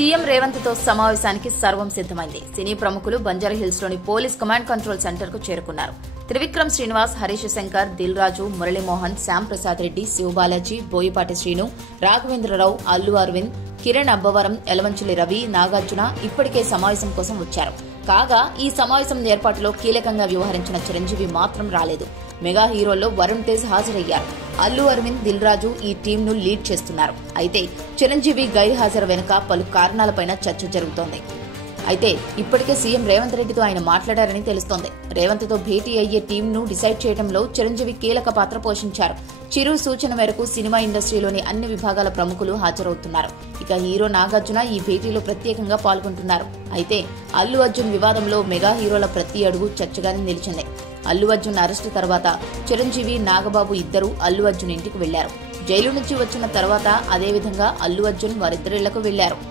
CM Revanth తో సమావేశానికి సర్వం సిద్దమైంది. సినీ ప్రముఖులు బంజారాహిల్స్ లోని పోలీస్ కమాండ్ కంట్రోల్ సెంటర్ కు చేరుకున్నారు. త్రివిక్రమ్ శ్రీనివాస్, హరీష్ శంకర్, దిల్ రాజు, మురళీమోహన్, శ్యామ్ ప్రసాద్ రెడ్డి, శివబాలాజీ, బోయపాటి శ్రీను, రాఘవేంద్రరావు, అల్లు అరవింద్, కిరణ్ అబ్బవరం, యలమంచిలి రవి, నాగార్జున ఇప్పటికే సమావేశం కోసం వచ్చారు. కాగా ఈ సమావేశం ఏర్పాటులో కీలకంగా వ్యవహరించిన చిరంజీవి మాత్రం రాలేదు. మెగా హీరోల్లో వరుణ్ తేజ్ హాజరయ్యారు. అల్లు అరవింద్, దిల్ రాజు ఈ టీంను లీడ్ చేస్తున్నారు. అయితే చిరంజీవి గైర్హాజరు వెనుక పలు కారణాలపైన చర్చ జరుగుతోంది. అయితే ఇప్పటికే సీఎం రేవంత్ రెడ్డితో ఆయన మాట్లాడారని తెలుస్తోంది. రేవంత్ తో భేటీ అయ్యే టీంను డిసైడ్ చేయడంలో చిరంజీవి కీలక పాత్ర పోషించారు. చిరు సూచన మేరకు సినిమా ఇండస్ట్రీలోని అన్ని విభాగాల ప్రముఖులు హాజరవుతున్నారు. ఇక హీరో నాగార్జున ఈ భేటీలో ప్రత్యేకంగా పాల్గొంటున్నారు. అయితే అల్లు అర్జున్ వివాదంలో మెగా హీరోల ప్రతి అడుగు చర్చగానే నిలిచింది. అల్లు అర్జున్ అరెస్టు తర్వాత చిరంజీవి, నాగబాబు ఇద్దరూ అల్లు అర్జున్ ఇంటికి వెళ్లారు. జైలు నుంచి వచ్చిన తర్వాత అదేవిధంగా అల్లు అర్జున్ వారిద్దరిళ్లకు వెళ్లారు.